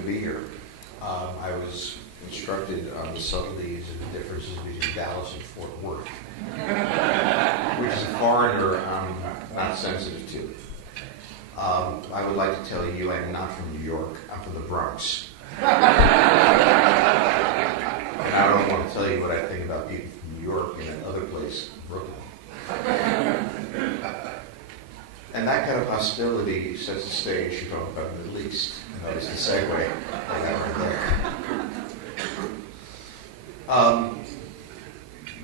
to be here. I was instructed on the subtleties and the differences between Dallas and Fort Worth, which as a foreigner I'm not sensitive to. I would like to tell you I'm not from New York, I'm from the Bronx. And I don't want to tell you what I think about people from New York and another place, Brooklyn. And that kind of hostility sets the stage to talk about the Middle East. And notice the segue I got right there.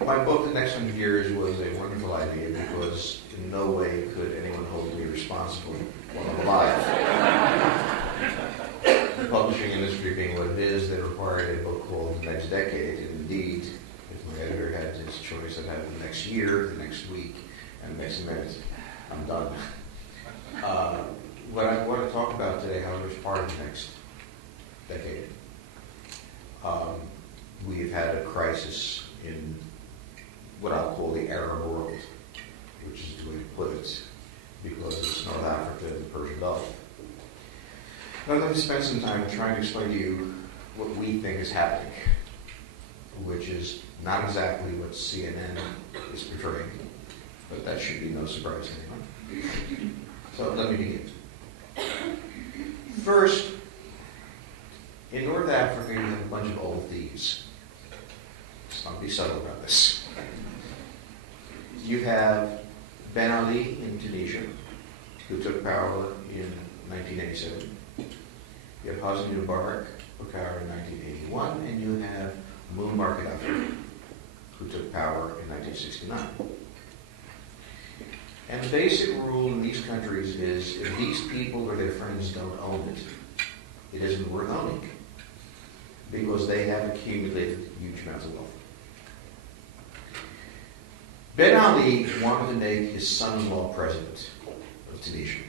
My book, The Next 100 Years, was a wonderful idea because in no way could anyone hold me responsible while I'm alive. The publishing industry being what it is, they required a book called The Next Decade. And indeed, if my editor had his choice, I'd have the next year, the next week, and the next minute. I'm done. What I want to talk about today, however, is part of the next decade. We've had a crisis in what I'll call the Arab world, which is the way to put it, because it's North Africa and the Persian Gulf. Now, let me spend some time trying to explain to you what we think is happening, which is not exactly what CNN is portraying, but that should be no surprise to anyone. So let me begin. First, in North Africa, you have a bunch of old thieves. Let's not be subtle about this. You have Ben Ali in Tunisia, who took power in 1987. You have Hosni Mubarak, who took power in 1981, and you have Muammar Gaddafi, who took power in 1969. And the basic rule in these countries is if these people or their friends don't own it, it isn't worth owning, because they have accumulated huge amounts of wealth. Ben Ali wanted to make his son-in-law president of Tunisia,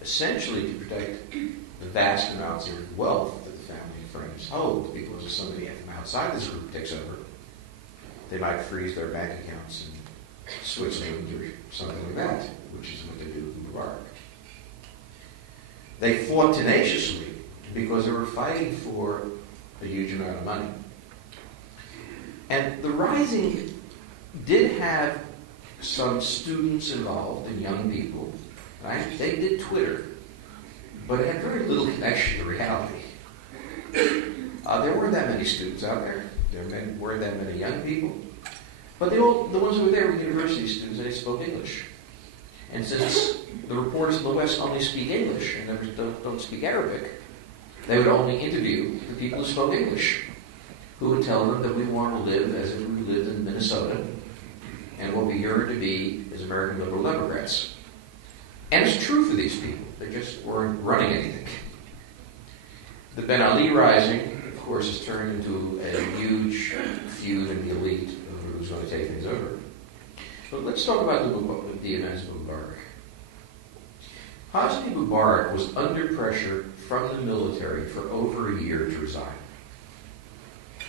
essentially to protect the vast amounts of wealth that the family and friends hold, because if somebody from outside this group takes over, they might freeze their bank accounts and Switzerland or something like that, which is what they do with Mubarak. They fought tenaciously because they were fighting for a huge amount of money. And the Rising did have some students involved and young people. Right? They did Twitter, but it had very little connection to reality. There weren't that many students out there. There weren't that many young people. But the ones who were there were university students, and they spoke English. And since the reporters in the West only speak English and don't speak Arabic, they would only interview the people who spoke English, who would tell them that we want to live as if we lived in Minnesota, and what we yearn to be is American liberal Democrats. And it's true for these people. They just weren't running anything. The Ben Ali Rising, of course, has turned into a huge feud in the elite who's going to take things over. But let's talk about the events of Mubarak. Hosni Mubarak was under pressure from the military for over a year to resign.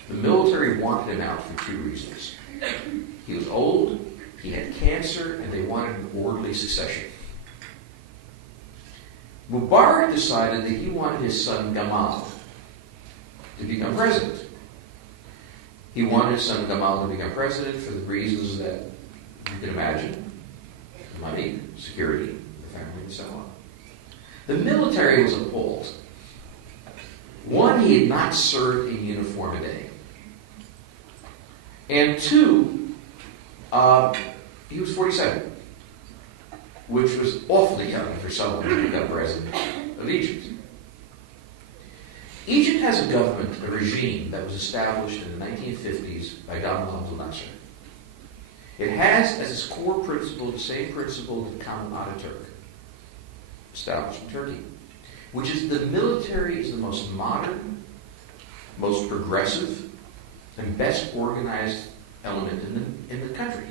The military wanted him out for two reasons. He was old, he had cancer, and they wanted an orderly succession. Mubarak decided that he wanted his son Gamal to become president. He wanted his son Gamal to become president for the reasons that you can imagine: money, security, the family, and so on. The military was appalled. One, he had not served in uniform a day. And two, he was 47, which was awfully young for someone to become president of Egypt. Egypt has a government, a regime, that was established in the 1950s by Gamal Abdel Nasser. It has as its core principle the same principle that Kemal Atatürk established in Turkey, which is the military is the most modern, most progressive, and best organized element in the country.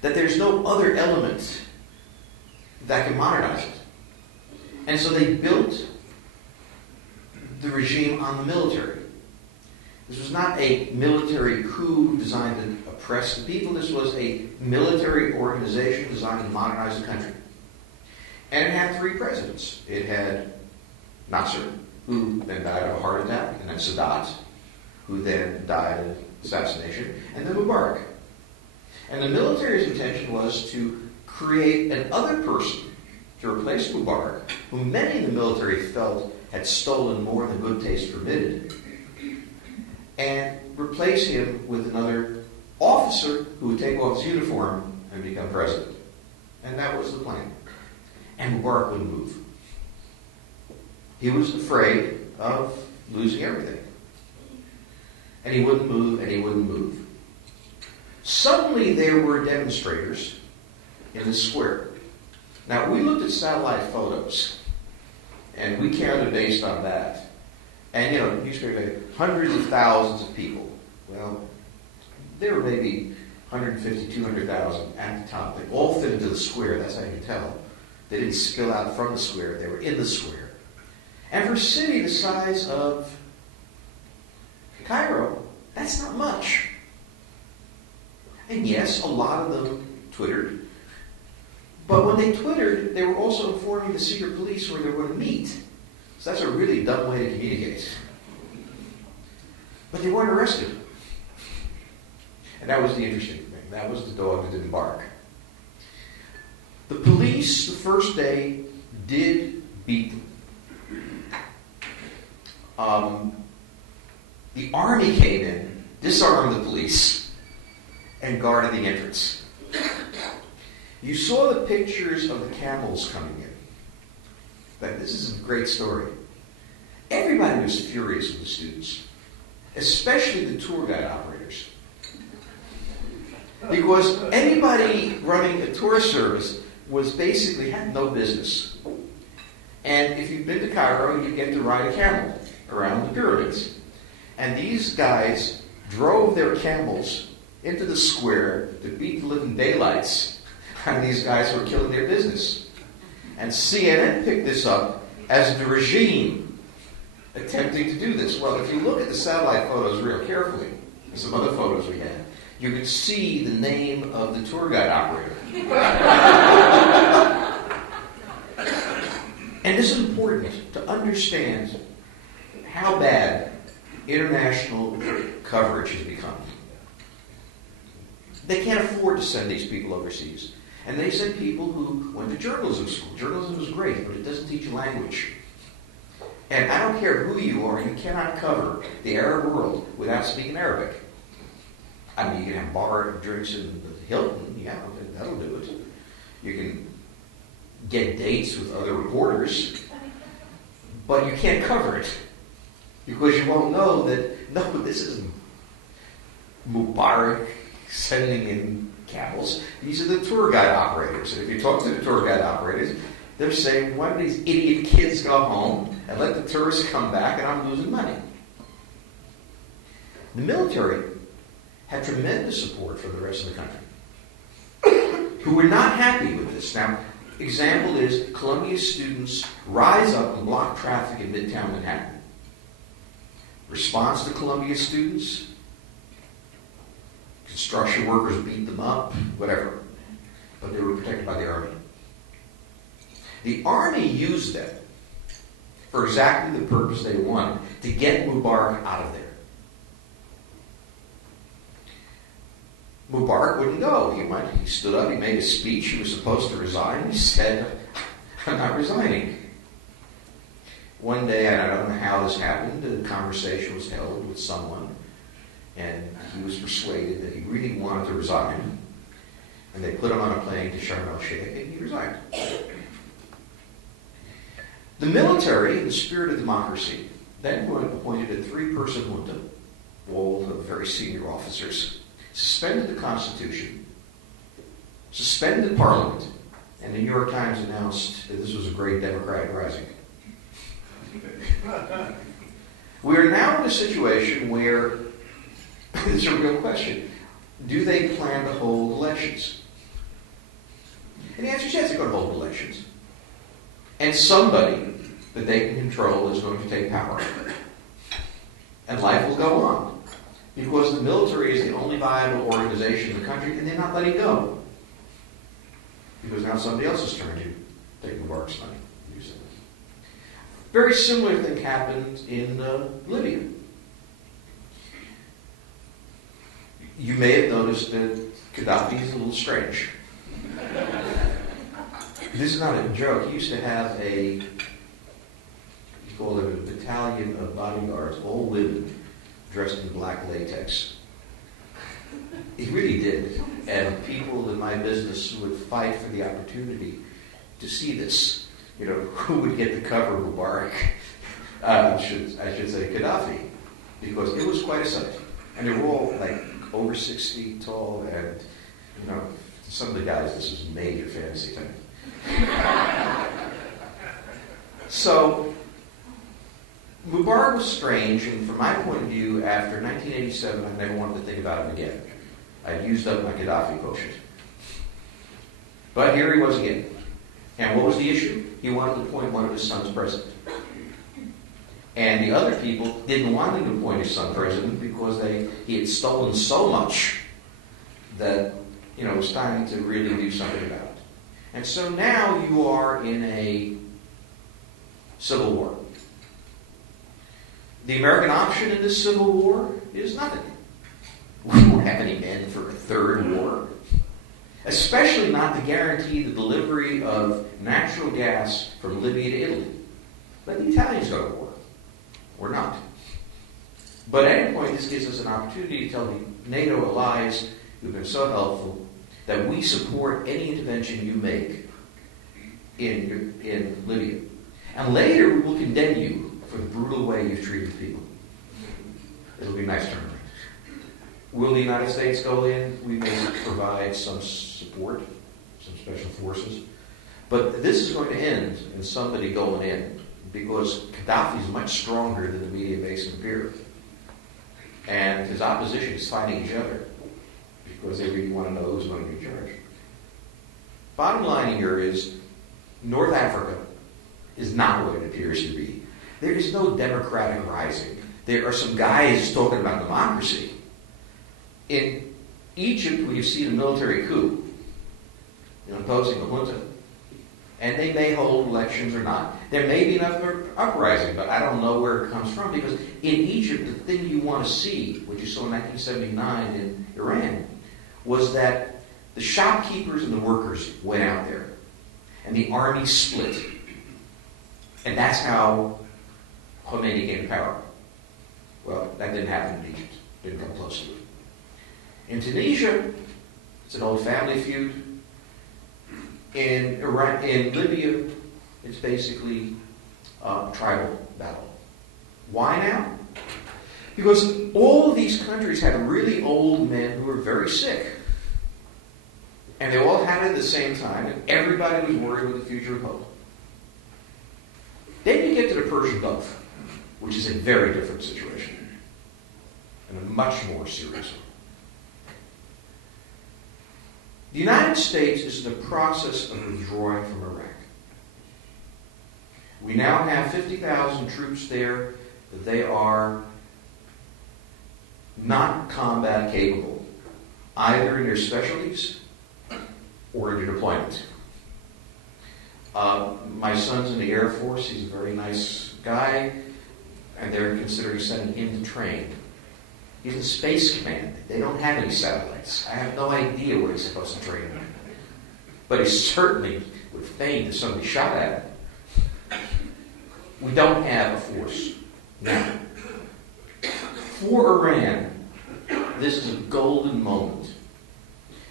That there's no other element that can modernize it. And so they built the regime on the military. This was not a military coup designed to oppress the people. This was a military organization designed to modernize the country. And it had three presidents. It had Nasser, who then died of a heart attack, and then Sadat, who then died of assassination, and then Mubarak. And the military's intention was to create another person to replace Mubarak, whom many in the military felt had stolen more than good taste permitted, and replace him with another officer who would take off his uniform and become president. And that was the plan. And Mubarak wouldn't move. He was afraid of losing everything. And he wouldn't move, and he wouldn't move. Suddenly there were demonstrators in the square. Now, we looked at satellite photos, and we counted based on that. And, newspapers had hundreds of thousands of people. Well, there were maybe 150, 200,000 at the top. They all fit into the square. That's how you can tell. They didn't spill out from the square. They were in the square. And for a city the size of Cairo, that's not much. And yes, a lot of them Twittered. But when they Twittered, they were also informing the secret police where they were going to meet. So that's a really dumb way to communicate. But they weren't arrested. And that was the interesting thing. That was the dog that didn't bark. The police, the first day, did beat them. The army came in, disarmed the police, and guarded the entrance. You saw the pictures of the camels coming in. This is a great story. Everybody was furious with the students, especially the tour guide operators. Because anybody running a tour service basically had no business. And if you've been to Cairo, you get to ride a camel around the pyramids. And these guys drove their camels into the square to beat the living daylights on these guys who were killing their business. And CNN picked this up as the regime attempting to do this. Well, if you look at the satellite photos real carefully, and some other photos we had, you can see the name of the tour guide operator. And this is important to understand how bad international coverage has become. They can't afford to send these people overseas. And they send people who went to journalism school. Journalism is great, but it doesn't teach you language. And I don't care who you are, you cannot cover the Arab world without speaking Arabic. I mean, you can have bar drinks in Hilton, yeah, that'll do it. You can get dates with other reporters, but you can't cover it. Because you won't know that, no, this isn't Mubarak sending in camels. These are the tour guide operators. And if you talk to the tour guide operators, they're saying, why don't these idiot kids go home and let the tourists come back and I'm losing money? The military had tremendous support from the rest of the country, who were not happy with this. Now, example is Columbia students rise up and block traffic in Midtown Manhattan. Response to Columbia students, construction workers beat them up, whatever. But they were protected by the Army. The Army used them for exactly the purpose they wanted, to get Mubarak out of there. Mubarak wouldn't go. He stood up, he made a speech, he was supposed to resign. He said, I'm not resigning. One day, and I don't know how this happened, a conversation was held with someone, and he was persuaded that he really wanted to resign. And they put him on a plane to Sharm el-Sheikh, and he resigned. The military, in the spirit of democracy, then appointed a 3-person junta, all of very senior officers, suspended the Constitution, suspended Parliament, and the New York Times announced that this was a great democratic rising. We are now in a situation where it's a real question. Do they plan to hold elections? And the answer is yes, they're going to hold elections. And somebody that they can control is going to take power. And life will go on. Because the military is the only viable organization in the country, and they're not letting go. Because now somebody else is trying to take Mubarak's money. Very similar thing happened in Libya. You may have noticed that Gaddafi is a little strange. This is not a joke. He used to have he called it a battalion of bodyguards, all women, dressed in black latex. He really did. And people in my business would fight for the opportunity to see this. You know, who would get the cover of Mubarak? I should say Gaddafi, because it was quite a sight. And they were all like over 6 feet tall, and you know, some of the guys, this was major fantasy time. So Mubarak was strange, and from my point of view, after 1987, I never wanted to think about him again. I'd used up my Gaddafi quotient. But here he was again. And what was the issue? He wanted to appoint one of his sons president. And the other people didn't want him to appoint his son president because he had stolen so much that, you know, it was time to really do something about it. And so now you are in a civil war. The American option in this civil war is nothing. We don't have any men for a third war. Especially not to guarantee the delivery of natural gas from Libya to Italy. Let the Italians go to war. Or not. But at any point, this gives us an opportunity to tell the NATO allies who've been so helpful that we support any intervention you make in Libya. And later, we will condemn you for the brutal way you've treated people. It'll be a nice turnaround. Will the United States go in? We may provide some support, some special forces. But this is going to end in somebody going in, because Gaddafi is much stronger than the media makes him appear. And his opposition is fighting each other because they really want to know who's going to be in charge. Bottom line here is North Africa is not what it appears to be. There is no democratic rising. There are some guys talking about democracy. In Egypt, we've seen a military coup, imposing a junta, and they may hold elections or not. There may be another uprising, but I don't know where it comes from, because in Egypt, the thing you want to see, what you saw in 1979 in Iran, was that the shopkeepers and the workers went out there, and the army split. And that's how Khomeini came to power. Well, that didn't happen in Egypt. Didn't come close to it. In Tunisia, it's an old family feud. In Libya, it's basically a tribal battle. Why now? Because all of these countries had really old men who were very sick. And they all had it at the same time, and everybody was worried with the future of hope. Then you get to the Persian Gulf, which is a very different situation, and a much more serious one. The United States is in the process of withdrawing from Iraq. We now have 50,000 troops there, but they are not combat capable, either in their specialties or in their deployment. My son's in the Air Force. He's a very nice guy, and they're considering sending him to train. He's in Space Command. They don't have any satellites. I have no idea where he's supposed to train them. But he certainly would feign that somebody shot at him. We don't have a force. Now, for Iran, this is a golden moment.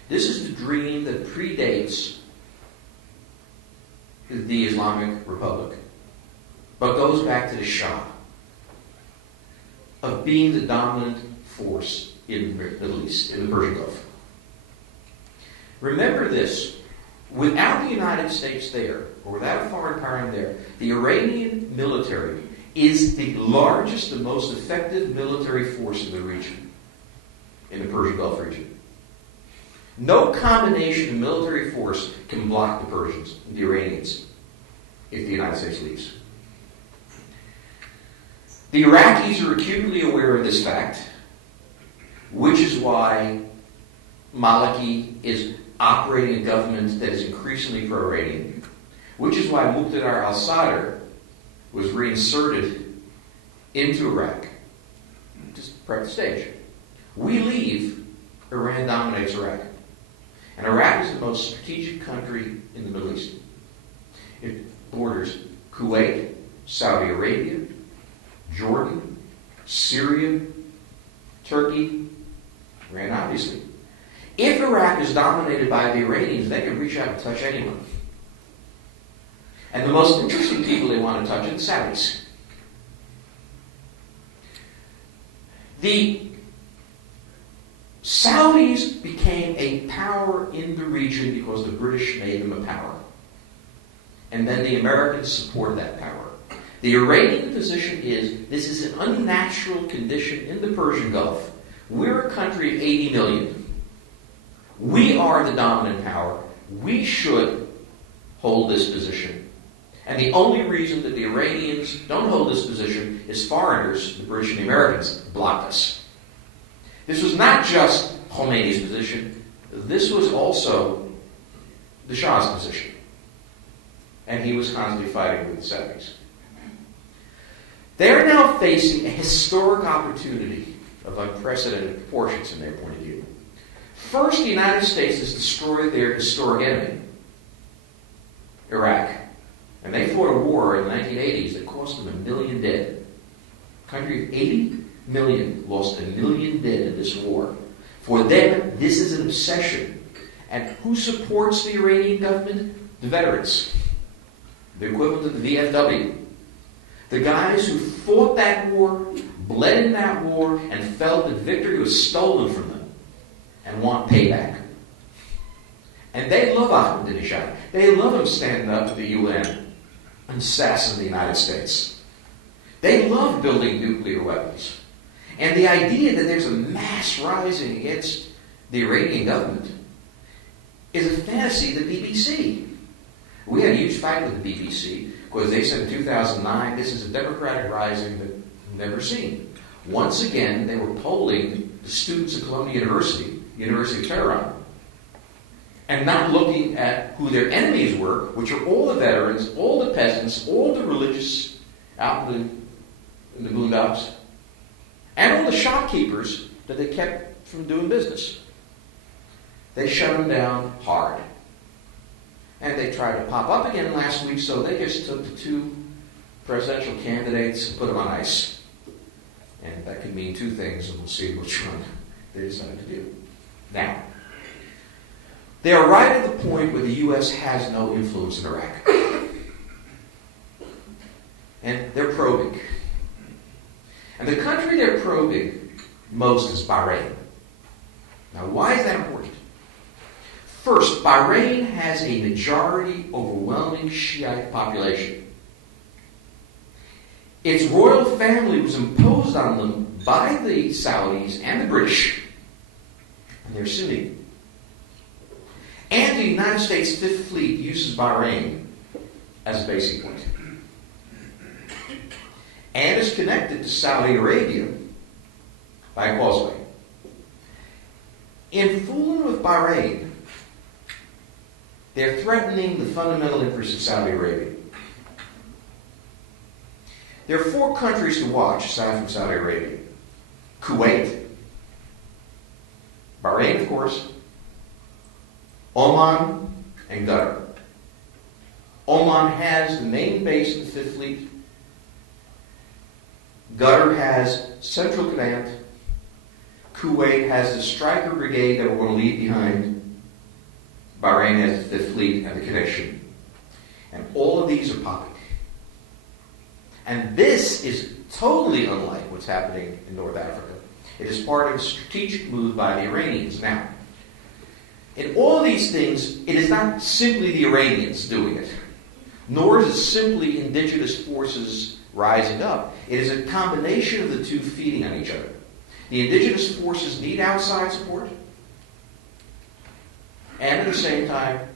This is the dream that predates the Islamic Republic, but goes back to the Shah, of being the dominant force in the Middle East, in the Persian Gulf. Remember this, without the United States there, or without a foreign power there, the Iranian military is the largest and most effective military force in the region, in the Persian Gulf region. No combination of military force can block the Persians, the Iranians, if the United States leaves. The Iraqis are acutely aware of this fact, which is why Maliki is operating a government that is increasingly pro-Iranian, which is why Muqtada al-Sadr was reinserted into Iraq. Just prep the stage. We leave, Iran dominates Iraq. And Iraq is the most strategic country in the Middle East. It borders Kuwait, Saudi Arabia, Jordan, Syria, Turkey, Iran, obviously. If Iraq is dominated by the Iranians, they can reach out and touch anyone. And the most interesting people they want to touch are the Saudis. The Saudis became a power in the region because the British made them a power. And then the Americans supported that power. The Iranian position is, this is an unnatural condition in the Persian Gulf. We're a country of 80 million. We are the dominant power. We should hold this position. And the only reason that the Iranians don't hold this position is foreigners, the British and the Americans, blocked us. This was not just Khomeini's position. This was also the Shah's position. And he was constantly fighting with the Saudis. They are now facing a historic opportunity of unprecedented proportions in their point of view. First, the United States has destroyed their historic enemy, Iraq. And they fought a war in the 1980s that cost them 1 million dead. A country of 80 million lost 1 million dead in this war. For them, this is an obsession. And who supports the Iranian government? The veterans. The equivalent of the VFW. The guys who fought that war, bled in that war, and felt that victory was stolen from them and want payback. And they love Ahmadinejad. They love him standing up to the UN and assassinating the United States. They love building nuclear weapons. And the idea that there's a mass rising against the Iranian government is a fantasy of the BBC. We had a huge fight with the BBC because they said in 2009, this is a democratic rising that we've never seen. Once again, they were polling the students of Columbia University of Tehran, and not looking at who their enemies were, which are all the veterans, all the peasants, all the religious out in the boondocks, and all the shopkeepers that they kept from doing business. They shut them down hard. And they tried to pop up again last week, so they just took the 2 presidential candidates and put them on ice. And that could mean 2 things, and we'll see which one they decide to do. Now, they are right at the point where the U.S. has no influence in Iraq. And they're probing. And the country they're probing most is Bahrain. Now, why is that important? First, Bahrain has a majority, overwhelming Shiite population. Its royal family was imposed on them by the Saudis and the British, and they're Sunni. And the United States Fifth Fleet uses Bahrain as a basing point. And is connected to Saudi Arabia by a causeway. In fooling with Bahrain, they're threatening the fundamental interests of Saudi Arabia. There are 4 countries to watch aside from Saudi Arabia. Kuwait, Bahrain, of course, Oman, and Qatar. Oman has the main base of the Fifth Fleet. Qatar has Central Command. Kuwait has the Striker Brigade that we're going to leave behind. Bahrain has the Fifth Fleet and the connection. And all of these are popping. And this is totally unlike what's happening in North Africa. It is part of a strategic move by the Iranians. Now, in all of these things, it is not simply the Iranians doing it, nor is it simply indigenous forces rising up. It is a combination of the 2 feeding on each other. The indigenous forces need outside support, and at the same time,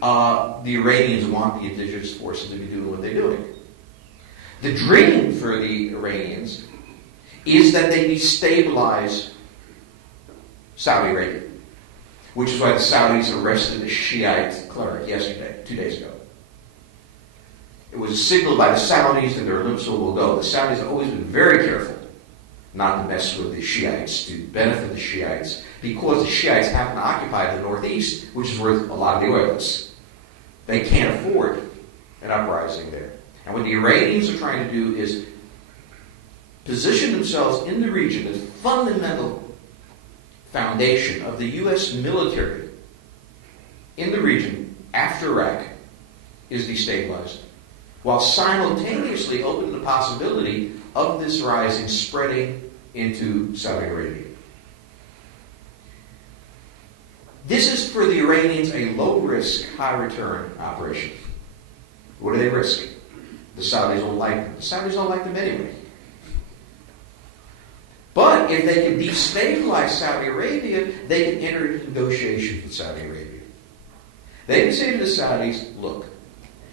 the Iranians want the indigenous forces to be doing what they're doing. The dream for the Iranians is that they destabilize Saudi Arabia, which is why the Saudis arrested a Shiite cleric yesterday, 2 days ago. It was a signal by the Saudis and their lips will go. The Saudis have always been very careful not to mess with the Shiites, to benefit the Shiites, because the Shiites happen to occupy the northeast, which is where a lot of the oil is. They can't afford an uprising there. And what the Iranians are trying to do is position themselves in the region as fundamental foundation of the U.S. military in the region after Iraq is destabilized, while simultaneously opening the possibility of this rising spreading into Saudi Arabia. This is for the Iranians a low-risk, high-return operation. What do they risk? The Saudis don't like them. The Saudis don't like them anyway. But if they can destabilize Saudi Arabia, they can enter into negotiations with Saudi Arabia. They can say to the Saudis, look,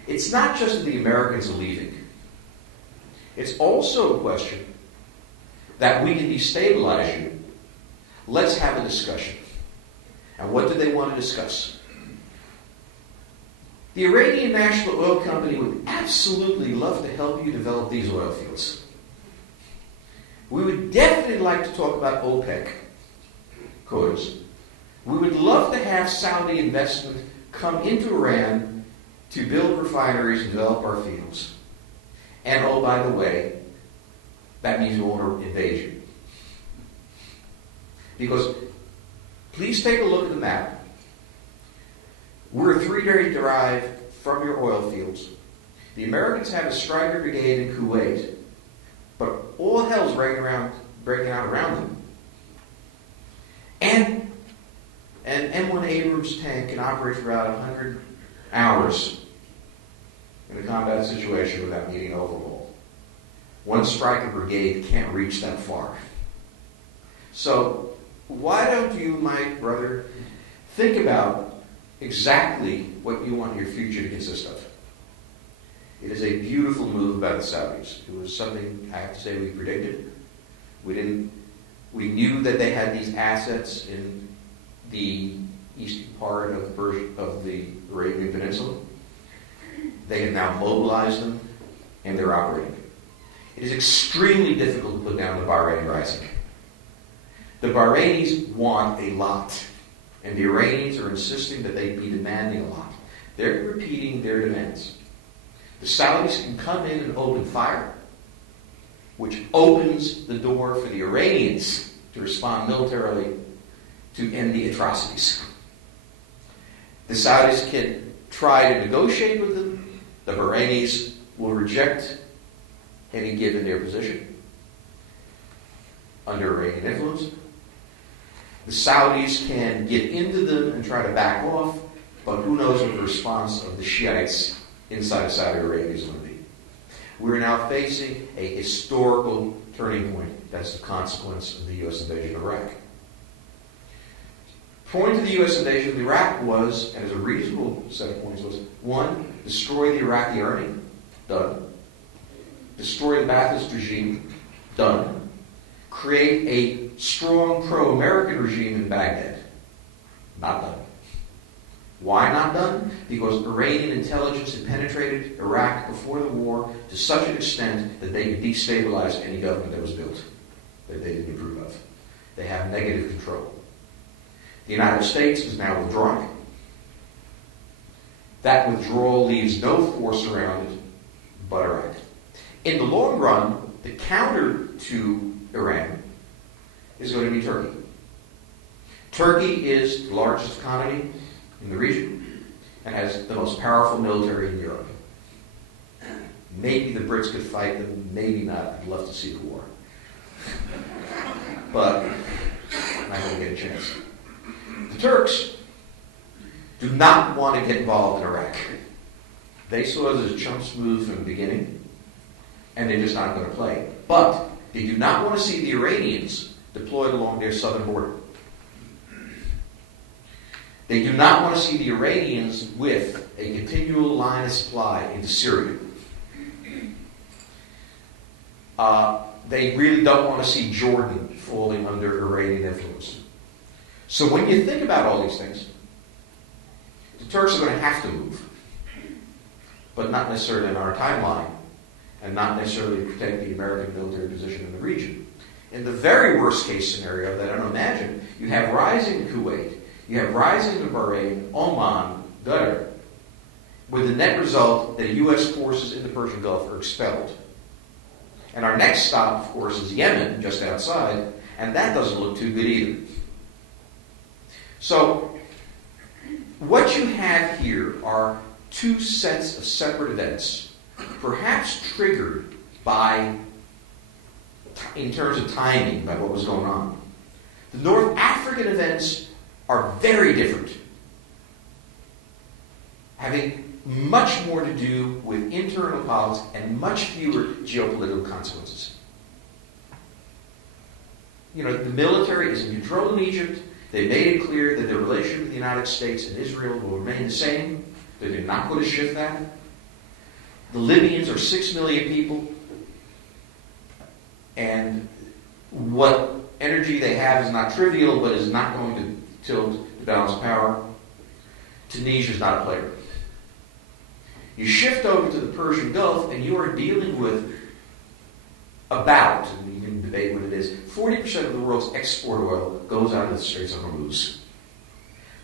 it's not just that the Americans are leaving. It's also a question that we can destabilize you. Let's have a discussion. And what do they want to discuss? The Iranian National Oil Company would absolutely love to help you develop these oil fields. We would definitely like to talk about OPEC quotas. We would love to have Saudi investment come into Iran to build refineries and develop our fields. And oh, by the way, that means we want to invade you. Because, please take a look at the map. We're a 3-day drive from your oil fields. The Americans have a Stryker brigade in Kuwait, but all hell's breaking out around them. And an M1 Abrams tank can operate for about 100 hours in a combat situation without needing overhaul. One Stryker brigade can't reach that far. So, why don't you, my brother, think about exactly what you want your future to consist of. It is a beautiful move by the Saudis. It was something, I have to say, we predicted. We knew that they had these assets in the eastern part of the Arabian Peninsula. They have now mobilized them, and they're operating. It is extremely difficult to put down the Bahraini rising. The Bahrainis want a lot, and the Iranians are insisting that they be demanding a lot. They're repeating their demands. The Saudis can come in and open fire, which opens the door for the Iranians to respond militarily to end the atrocities. The Saudis can try to negotiate with them. The Bahrainis will reject any given their position under Iranian influence. The Saudis can get into them and try to back off, but who knows what the response of the Shiites inside of Saudi Arabia is going to be. We're now facing a historical turning point. That's the consequence of the U.S. invasion of Iraq. The point of the U.S. invasion of Iraq was, and as a reasonable set of points was, 1, destroy the Iraqi army. Done. Destroy the Ba'athist regime. Done. Create a strong pro-American regime in Baghdad. Not done. Why not done? Because Iranian intelligence had penetrated Iraq before the war to such an extent that they could destabilize any government that was built that they didn't approve of. They have negative control. The United States is now withdrawing. That withdrawal leaves no force around it but Iraq. In the long run, the counter to Iran is going to be Turkey. Turkey is the largest economy in the region and has the most powerful military in Europe. Maybe the Brits could fight them, maybe not. I'd love to see the war. But I'm not going to get a chance. The Turks do not want to get involved in Iraq. They saw it as a chumps move from the beginning, and they're just not going to play. But they do not want to see the Iranians deployed along their southern border. They do not want to see the Iranians with a continual line of supply into Syria. They really don't want to see Jordan falling under Iranian influence. So when you think about all these things, the Turks are going to have to move. but not necessarily in our timeline, and not necessarily to protect the American military position in the region. In the very worst case scenario that I don't imagine, you have rising Kuwait, you have rising in Bahrain, Oman, Qatar, with the net result that U.S. forces in the Persian Gulf are expelled. And our next stop, of course, is Yemen, just outside, and that doesn't look too good either. So, what you have here are two sets of separate events, perhaps triggered by, in terms of timing, by what was going on. The North African events are very different, having much more to do with internal politics and much fewer geopolitical consequences. You know, the military is in control in Egypt. They made it clear that their relationship with the United States and Israel will remain the same. That they're not going to shift that. The Libyans are 6 million people. And what energy they have is not trivial, but is not going to tilt the balance of power. Tunisia is not a player. You shift over to the Persian Gulf, and you are dealing with about, and you can debate what it is, 40% of the world's export oil goes out of the Straits of Hormuz.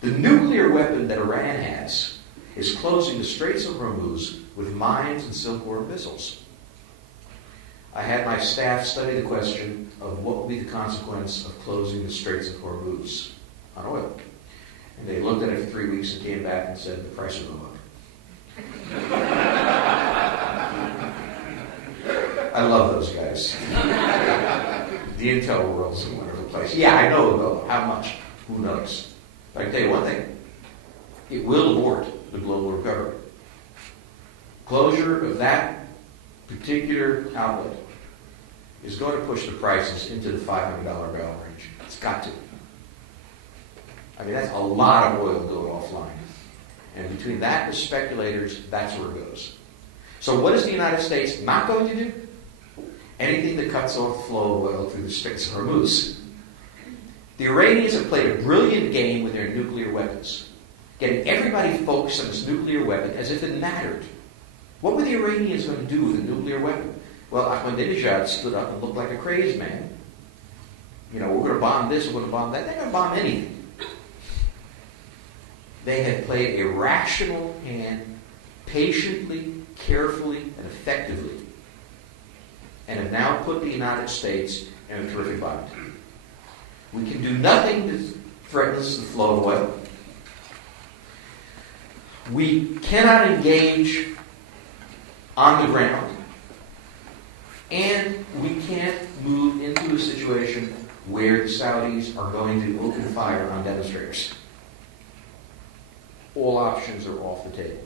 The nuclear weapon that Iran has is closing the Straits of Hormuz with mines and Silk-Road missiles. I had my staff study the question of what would be the consequence of closing the Straits of Hormuz on oil. And they looked at it for 3 weeks and came back and said the price will go up. I love those guys. The intel world's a wonderful place. Yeah, I know though. How much? Who knows? But I can tell you one thing. It will abort the global recovery. Closure of that particular outlet is going to push the prices into the $500 barrel range. It's got to. I mean, that's a lot of oil going offline. And between that and the speculators, that's where it goes. So what is the United States not going to do? Anything that cuts off the flow of oil through the Straits of Hormuz. The Iranians have played a brilliant game with their nuclear weapons, getting everybody focused on this nuclear weapon as if it mattered. What were the Iranians going to do with a nuclear weapon? Well, Ahmadinejad stood up and looked like a crazed man. You know, we're going to bomb this, we're going to bomb that. They're going to bomb anything. They have played a rational hand, patiently, carefully, and effectively, and have now put the United States in a terrific bind. We can do nothing that threatens the flow of oil. We cannot engage on the ground, and we can't move into a situation where the Saudis are going to open fire on demonstrators. All options are off the table.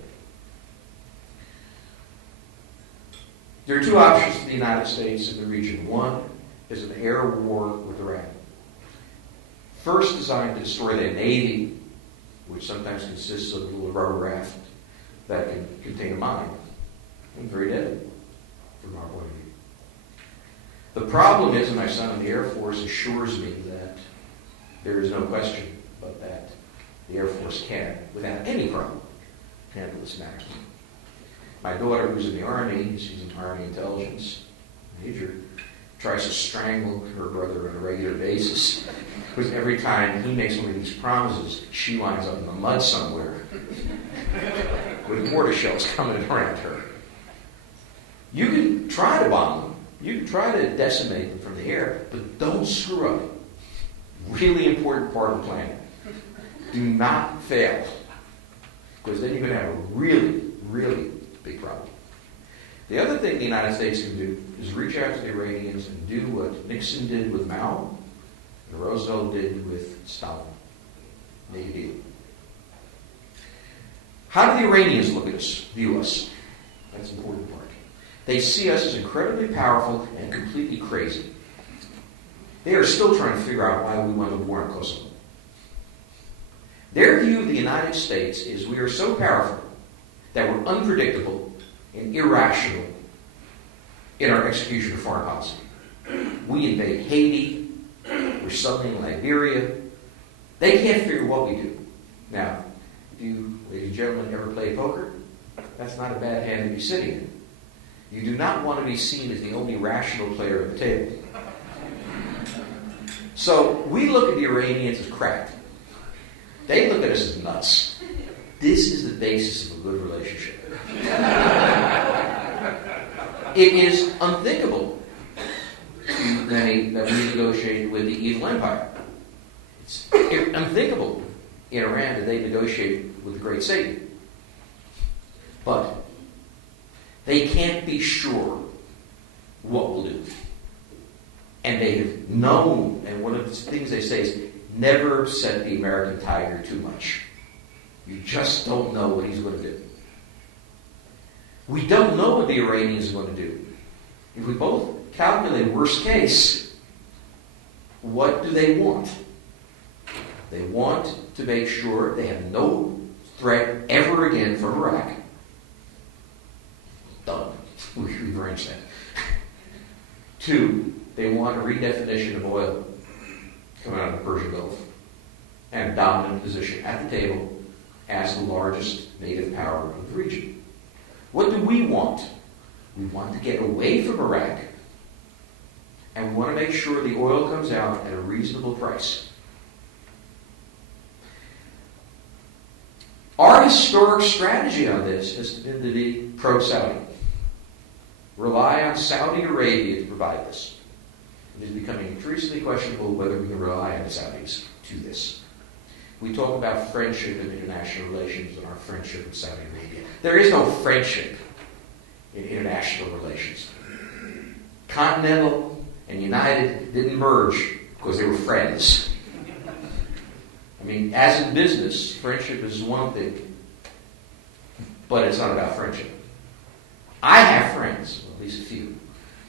There are two options for the United States in the region. One is an air war with Iran. First designed to destroy their navy, which sometimes consists of a little rubber raft that can contain a mine. And very deadly from our point of view. The problem is, and my son in the Air Force assures me that there is no question but that the Air Force can, without any problem, handle this matter. My daughter, who's in the Army, she's an Army intelligence major, tries to strangle her brother on a regular basis. Because every time he makes one of these promises, she winds up in the mud somewhere with mortar shells coming around her. You can try to bomb them. You can try to decimate them from the air, but don't screw up. Really important part of the plan. Do not fail. Because then you're going to have a really, really big problem. The other thing the United States can do is reach out to the Iranians and do what Nixon did with Mao and Roosevelt did with Stalin. Make a deal. How do the Iranians look at us, view us? That's the important part. They see us as incredibly powerful and completely crazy. They are still trying to figure out why we won the war in Kosovo. Their view of the United States is we are so powerful that we're unpredictable and irrational in our execution of foreign policy. We invade Haiti. We're suddenly in Liberia. They can't figure what we do. Now, if you, ladies and gentlemen, ever play poker, that's not a bad hand to be sitting in. You do not want to be seen as the only rational player at the table. So we look at the Iranians as crap. They look at us as nuts. This is the basis of a good relationship. It is unthinkable that we negotiate with the evil empire. It's unthinkable in Iran that they negotiate with the great Satan. But they can't be sure what we'll do. And they have known, and one of the things they say is, never upset the American tiger too much. You just don't know what he's going to do. We don't know what the Iranians are going to do. If we both calculate worst case, what do they want? They want to make sure they have no threat ever again from Iraq. Done. We've arranged that. 2, they want a redefinition of oil coming out of the Persian Gulf and a dominant position at the table as the largest native power of the region. What do we want? We want to get away from Iraq, and we want to make sure the oil comes out at a reasonable price. Our historic strategy on this has been to be pro-Saudi. Rely on Saudi Arabia to provide this. It is becoming increasingly questionable whether we can rely on the Saudis to this. We talk about friendship in international relations and our friendship with Saudi Arabia. There is no friendship in international relations. Continental and United didn't merge because they were friends. I mean, as in business, friendship is one thing, but it's not about friendship. I have friends, well, at least a few,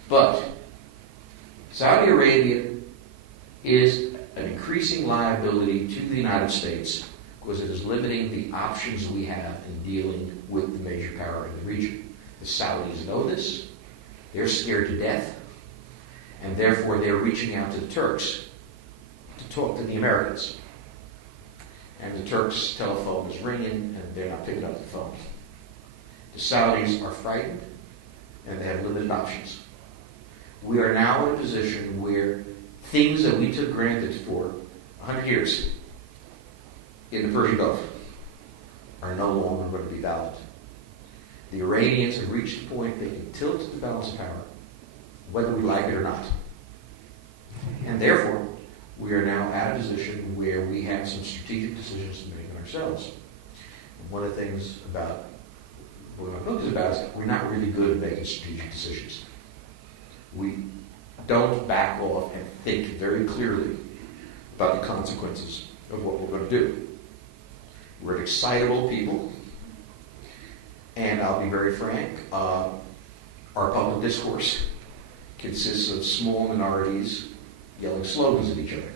but Saudi Arabia is an increasing liability to the United States because it is limiting the options we have in dealing with the major power in the region. The Saudis know this. They're scared to death. And therefore they're reaching out to the Turks to talk to the Americans. And the Turks' telephone is ringing and they're not picking up the phone. The Saudis are frightened and they have limited options. We are now in a position where things that we took granted for 100 years in the Persian Gulf are no longer going to be valid. The Iranians have reached the point they can tilt the balance of power, whether we like it or not. And therefore, we are now at a position where we have some strategic decisions to make ourselves. And one of the things about what my book is about is we're not really good at making strategic decisions. We don't back off and think very clearly about the consequences of what we're going to do. We're an excitable people, and I'll be very frank, our public discourse consists of small minorities yelling slogans at each other.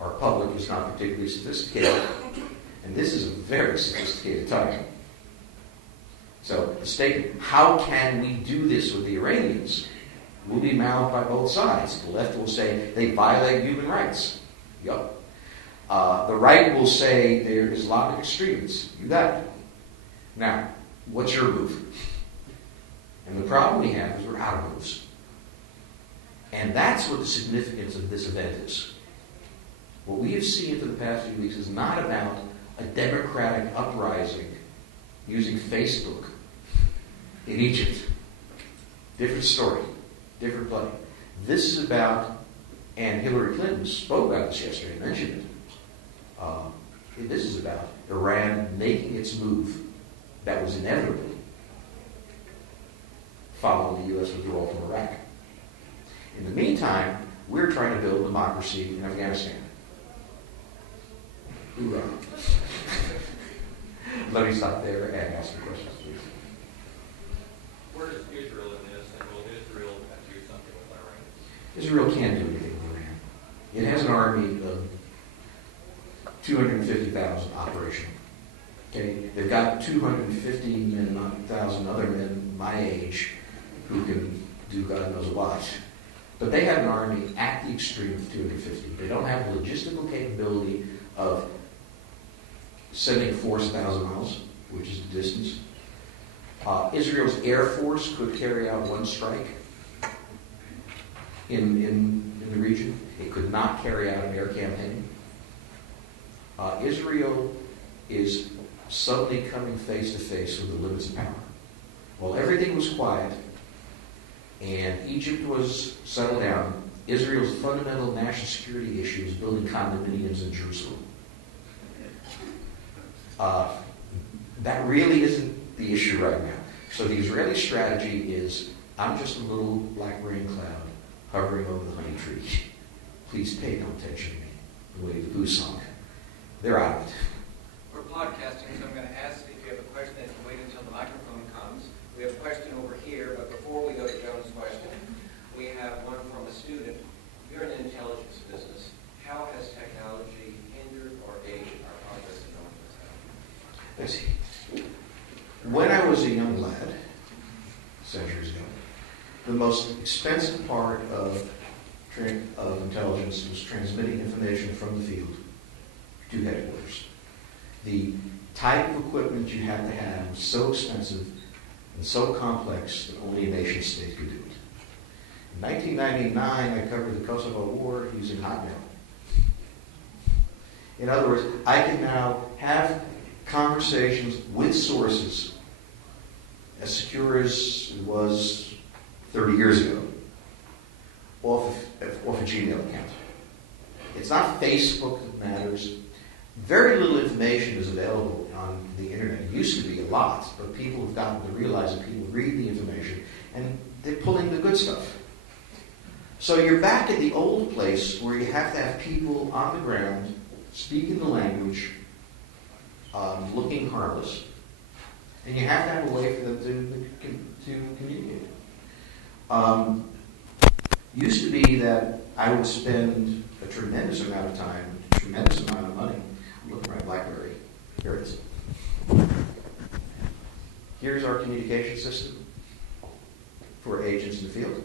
Our public is not particularly sophisticated, and this is a very sophisticated time. So the statement, how can we do this with the Iranians, will be mouthed by both sides. The left will say they violate human rights. Yup. The right will say they're Islamic extremists. You got it. Now, what's your move? And the problem we have is we're out of moves. And that's what the significance of this event is. What we have seen for the past few weeks is not about a democratic uprising using Facebook in Egypt. Different story. Different play. This is about, and Hillary Clinton spoke about this yesterday, mentioned it. This is about Iran making its move that was inevitable following the U.S. withdrawal from Iraq. In the meantime, we're trying to build democracy in Afghanistan. Hoorah. Let me stop there and ask some questions, please. Where is Israel in this, and will Israel do something with Iran? Israel can't do anything with Iran. It has an army of 250,000 operational. Okay, they've got 250,000 other men my age who can do God knows what. But they have an army at the extreme of 250. They don't have the logistical capability of sending force 1,000 miles, which is the distance. Israel's Air Force could carry out one strike in the region. It could not carry out an air campaign. Israel is suddenly coming face to face with the limits of power. While everything was quiet and Egypt was settled down, Israel's fundamental national security issue is building condominiums in Jerusalem. That really isn't the issue right now. So the Israeli strategy is, I'm just a little black rain cloud hovering over the honey tree. Please pay no attention to me. The way the Boo song. They're out of it. We're podcasting, so I'm going to ask if you have a question that you wait until the microphone comes. We have a question over here, but before we go to Joan's question, we have one from a student. You're in the intelligence business. How has technology hindered or aided our progress in knowing what's happening? Let's see. When I was a young lad, centuries ago, the most expensive part of intelligence was transmitting information from the field to headquarters. The type of equipment you had to have was so expensive and so complex that only a nation state could do it. In 1999, I covered the Kosovo War using Hotmail. In other words, I can now have conversations with sources as secure as it was 30 years ago off a Gmail account. It's not Facebook that matters. Very little information is available on the internet. It used to be a lot, but people have gotten to realize that people read the information and they're pulling the good stuff. So you're back at the old place where you have to have people on the ground speaking the language, looking harmless, and you have to have a way for them to communicate. Used to be that I would spend a tremendous amount of time, a tremendous amount of money. Look at my BlackBerry. Here it is. Here's our communication system for agents in the field.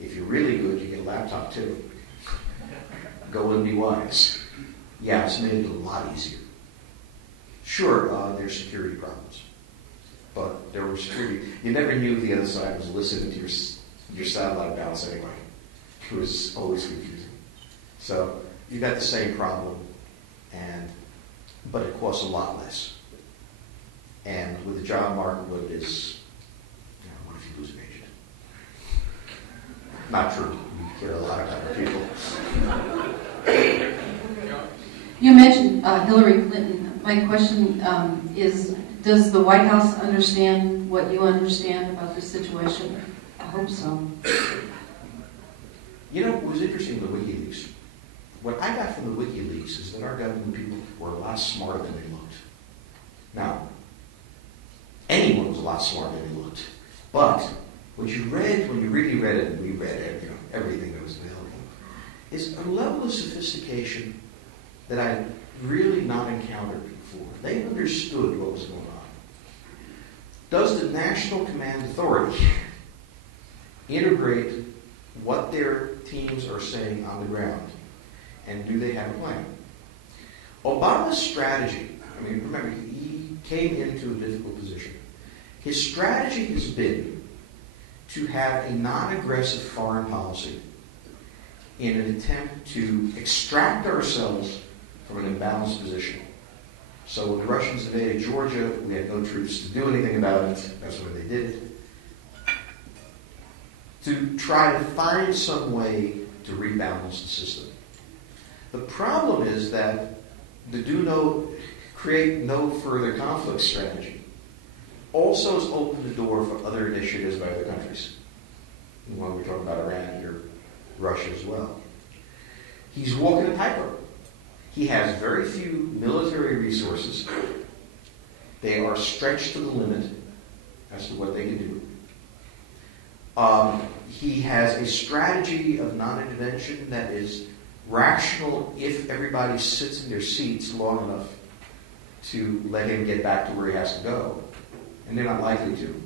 If you're really good, you get a laptop too. Go and be wise. Yeah, it's made it a lot easier. Sure, there's security problems, but there were security. You never knew the other side was listening to your satellite bounce anyway. It was always confusing. So you got the same problem, but it costs a lot less. And with the job market, what it is, what if you lose an agent? Not true. You care a lot about people. You mentioned Hillary Clinton. My question is, does the White House understand what you understand about this situation? I hope so. It was interesting, the WikiLeaks. What I got from the WikiLeaks is that our government people were a lot smarter than they looked. Now, anyone was a lot smarter than they looked. But what you read, when you really read it, and we read everything that was available, is a level of sophistication that I had really not encountered before. They understood what was going on. Does the National Command Authority integrate what their teams are saying on the ground? And do they have a plan? Obama's strategy, remember, he came into a difficult position. His strategy has been to have a non-aggressive foreign policy in an attempt to extract ourselves from an imbalanced position. So when the Russians invaded Georgia, we had no troops to do anything about it. That's why they did it. To try to find some way to rebalance the system. The problem is that the create no further conflict strategy also has opened the door for other initiatives by other countries. When we're talking about Iran here, Russia as well. He's walking a tightrope. He has very few military resources. They are stretched to the limit as to what they can do. He has a strategy of non-intervention that is rational if everybody sits in their seats long enough to let him get back to where he has to go. And they're not likely to.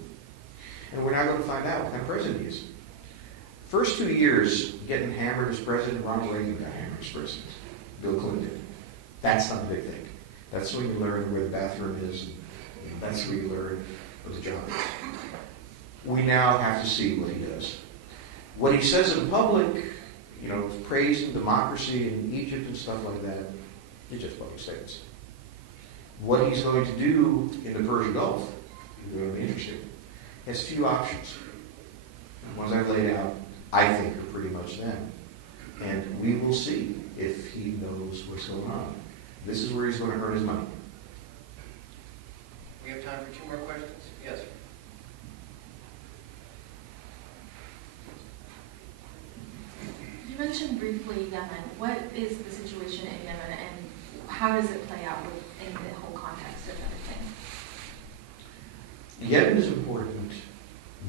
And we're now going to find out what kind of president he is. First 2 years, getting hammered as president, Ronald Reagan got hammered as president. Bill Clinton did. That's not a big thing. That's when you learn where the bathroom is. And that's where you learn what the job is. We now have to see what he does. What he says in public, praising democracy in Egypt and stuff like that, it's just public statements. What he's going to do in the Persian Gulf is going to be interesting. He has few options. The ones I've laid out, I think, are pretty much them. And we will see if he knows what's going on. This is where he's going to earn his money. We have time for 2 more questions. Yes. You mentioned briefly Yemen. What is the situation in Yemen, and how does it play out in the whole context of everything? Yemen is important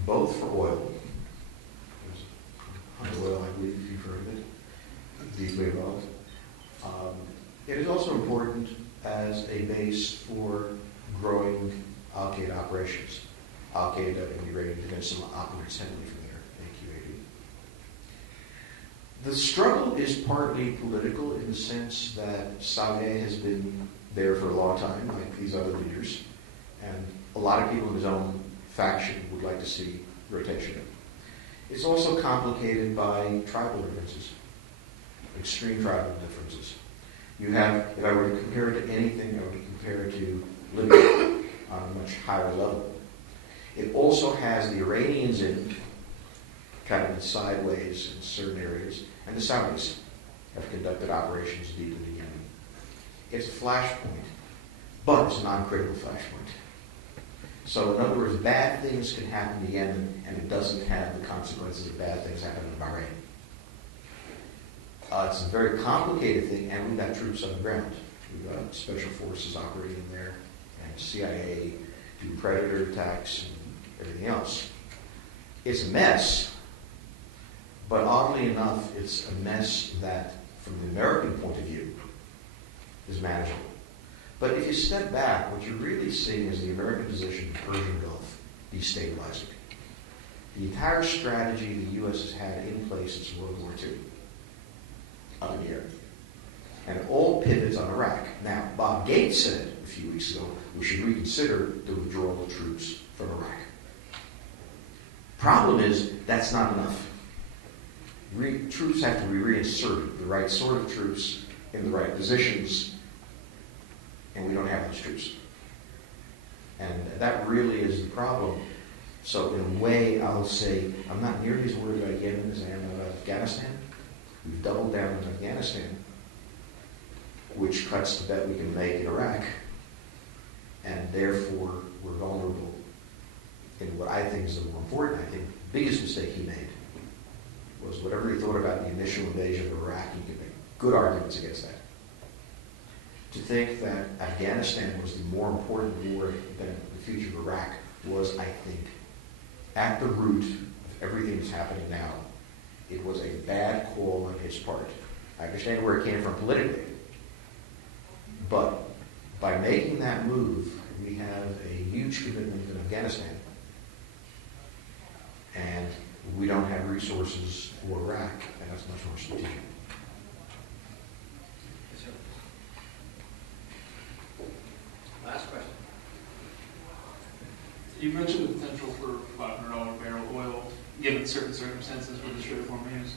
both for oil. Oil, I believe you've heard of it, deeply involved. It is also important as a base for growing Al-Qaeda operations. Al-Qaeda and the Iranian Peninsula operates heavily from there, AQAD. The struggle is partly political in the sense that Saleh has been there for a long time, like these other leaders, and a lot of people in his own faction would like to see rotation. It's also complicated by tribal differences, extreme tribal differences. You have, if I were to compare it to anything, I would compare it to Libya on a much higher level. It also has the Iranians in, kind of in sideways in certain areas, and the Saudis have conducted operations deep into Yemen. It's a flashpoint, but it's a non-critical flashpoint. So in other words, bad things can happen to Yemen, and it doesn't have the consequences of bad things happening in Bahrain. It's a very complicated thing, and we've got troops on the ground. We've got special forces operating there, and CIA do predator attacks and everything else. It's a mess, but oddly enough, it's a mess that, from the American point of view, is manageable. But if you step back, what you're really seeing is the American position in the Persian Gulf destabilizing. The entire strategy the U.S. has had in place since World War II, up in the air. And it all pivots on Iraq. Now, Bob Gates said a few weeks ago, we should reconsider the withdrawal of troops from Iraq. Problem is, that's not enough. Troops have to be reinserted, the right sort of troops in the right positions, and we don't have those troops. And that really is the problem. So in a way, I'll say, I'm not nearly as worried about Yemen as I am about Afghanistan. We've doubled down on Afghanistan, which cuts the bet we can make in Iraq, and therefore we're vulnerable in what I think is the more important. I think the biggest mistake he made was whatever he thought about the initial invasion of Iraq, you can make good arguments against that. To think that Afghanistan was the more important war than the future of Iraq was, I think, at the root of everything that's happening now. It was a bad call on his part. I understand where it came from politically. But by making that move, we have a huge commitment in Afghanistan. And we don't have resources for Iraq, and that's much more strategic. Yes, sir. Last question. You mentioned the potential for $500 barrel oil, given certain circumstances with the Strait of Hormuz.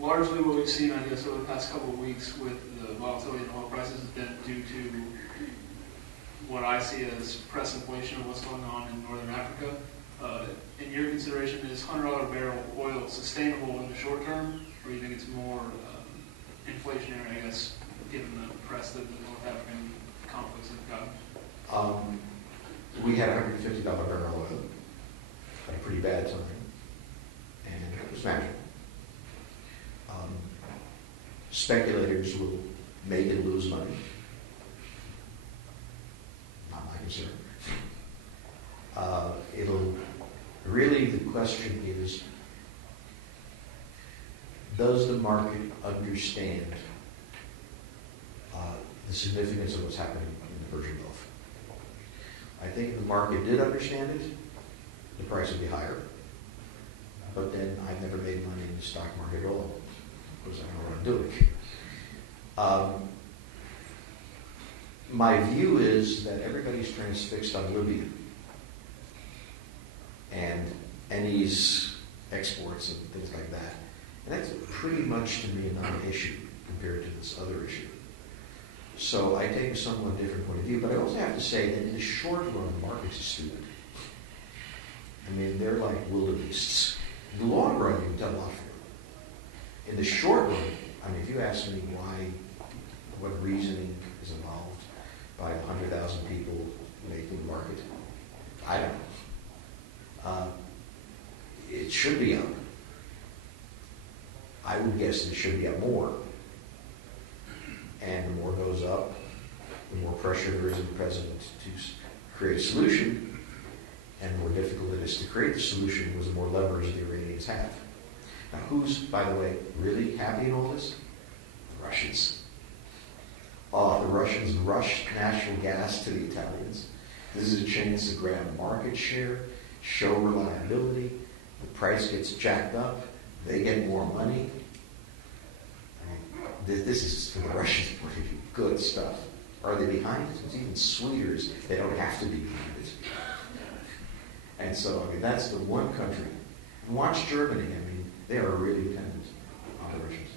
Largely what we've seen, I guess, over the past couple of weeks with the volatility in oil prices has been due to what I see as press inflation of what's going on in Northern Africa. In your consideration, is $100 barrel oil sustainable in the short term, or do you think it's more inflationary, I guess, given the press that the North African conflicts have gotten? We had $150 barrel oil at a pretty bad time, and it was manageable. Speculators will make and lose money. Not my concern. Really, the question is, does the market understand the significance of what's happening in the Persian Gulf? I think if the market did understand it, the price would be higher. But then I've never made money in the stock market at all, because I don't know what I'm doing. My view is that everybody's transfixed on Libya. and these exports and things like that. And that's pretty much, to me, a non-issue compared to this other issue. So I take a somewhat different point of view, but I also have to say that in the short run, the market's a stupid. I mean, they're like wildebeests. In the long run, you can tell a lot from them. In the short run, I mean, if you ask me what reasoning is involved by 100,000 people making the market, I don't know. It should be up. I would guess it should be up more. And the more goes up, the more pressure there is on the president to create a solution, and the more difficult it is to create the solution because the more leverage the Iranians have. Now, who's, by the way, really happy in all this? The Russians. The Russians rushed natural gas to the Italians. This is a chance to grab market share, show reliability. The price gets jacked up. They get more money. This is, from the Russians' point of view, good stuff. Are they behind it? It's even sweeter is they don't have to be behind it. And so, I mean, that's the one country. And watch Germany. I mean, they are really dependent on the Russians.